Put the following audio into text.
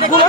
সবগুলো?